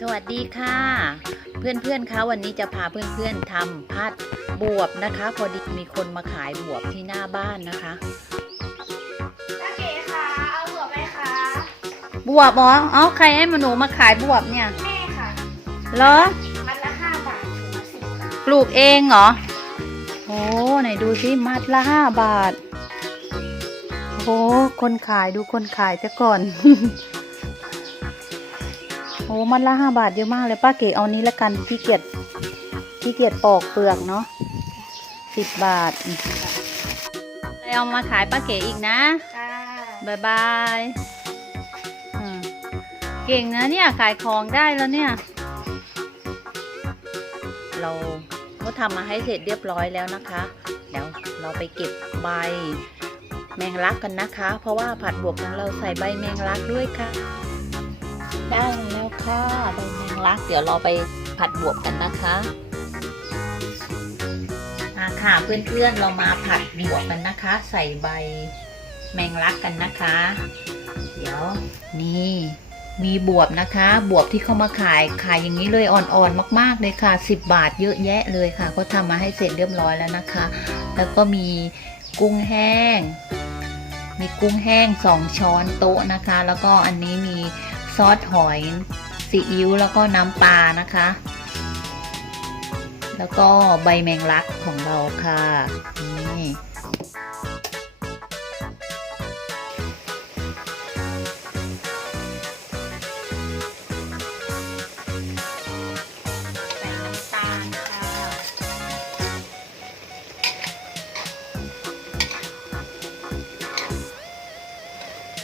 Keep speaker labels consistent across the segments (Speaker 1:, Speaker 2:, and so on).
Speaker 1: สวัสดีค่ะ เพื่อนๆคะวันนี้จะพาเพื่อนๆทำพัดบวบนะคะ พอดีมีคนมาขายบวบที่หน้าบ้านนะคะ
Speaker 2: ป้าเก๋คะเอาหัวไหมคะ
Speaker 1: บวบเหรอเอาใครให้มาหนูมาขายบวบเนี่ย
Speaker 2: แม่ค่ะ
Speaker 1: เหรอ
Speaker 2: มัดละห้าบาทถุงละสิบบาท
Speaker 1: ปลูกเองเหรอโอ้ไหนดูสิมัดละห้าบาทโอ้คนขายดูคนขายจะก่อน โอ้มัดละห้าบาทเยอะมากเลยป้าเก๋เอานี้ละกันขี้เกียจขี้เกียจปอกเปลือกเนาะสิบบาทเอามาขายป้าเก๋อีกนะ
Speaker 2: ค่ะ
Speaker 1: บายบายอืมเก่งนะเนี่ยขายของได้แล้วเนี่ย เราก็ทำมาให้เสร็จเรียบร้อยแล้วนะคะ เดี๋ยวเราไปเก็บใบแมงลักกันนะคะ เพราะว่าผัดบวบของเราใส่ใบแมงลักด้วยค่ะ ได้แล้วค่ะใบแมงลัก เดี๋ยวเราไปผัดบวบกันนะคะอ่าค่ะเพื่อนๆเรามาผัดบวบกันนะคะ ใส่ใบแมงลักกันนะคะ เดี๋ยวนี่มีบวบนะคะ บวบที่เขามาขายขายอย่างนี้เลยอ่อนๆมาก ๆ เลยค่ะ 10 บาทเยอะแยะเลยค่ะเขาทำมาให้เสร็จเรียบร้อยแล้วนะคะ แล้วก็มีกุ้งแห้ง มีกุ้งแห้งสองช้อนโต๊ะนะคะ แล้วก็อันนี้มี ซอสหอยซีอิ๊วแล้วก็น้ำปลานะคะ แล้วก็ใบแมงลักของเราค่ะ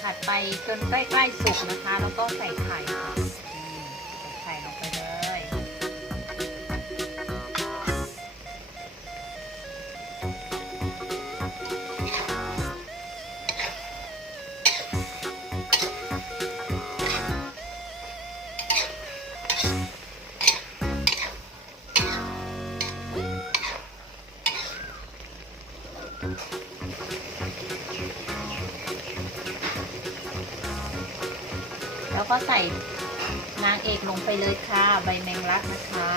Speaker 1: ผัดไปจนใกล้ๆสุกนะคะ แล้วก็ใส่ไข่ค่ะใส่ไข่ลงไปเลย แล้วก็ใส่นางเอกลงไปเลยค่ะ ใบแมงลักนะคะ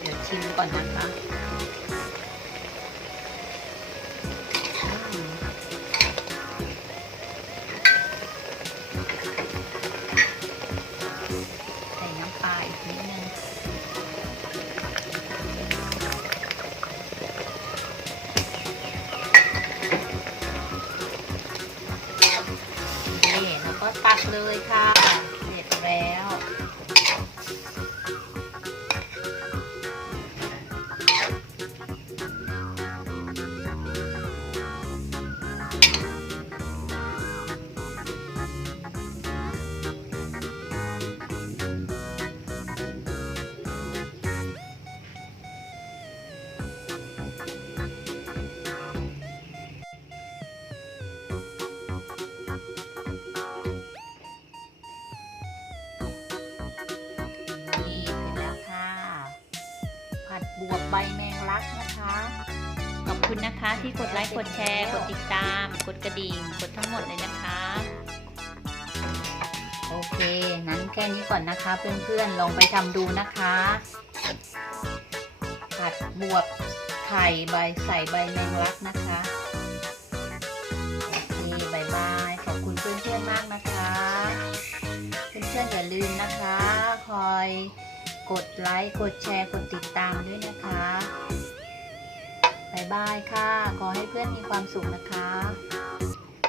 Speaker 1: เดี๋ยวชิมก่อนนะคะ ปักเลยค่ะ บวบใบแมงลักนะคะ ขอบคุณนะคะที่กดไลค์ กดแชร์ กดติดตาม กดกระดิ่ง กดทั้งหมดเลยนะคะ โอเคงั้นแค่นี้ก่อนนะคะ เพื่อนๆ ลองไปทำดูนะคะ ผัดบวบไข่ใบใส่ใบแมงลักนะคะโอเคบายบาย ขอบคุณเพื่อนๆมากนะคะ เพื่อนๆอย่าลืมนะคะ คอย กดไลค์ กดแชร์ กดติดตามด้วยนะคะบายบายค่ะ ขอให้เพื่อนมีความสุขนะคะ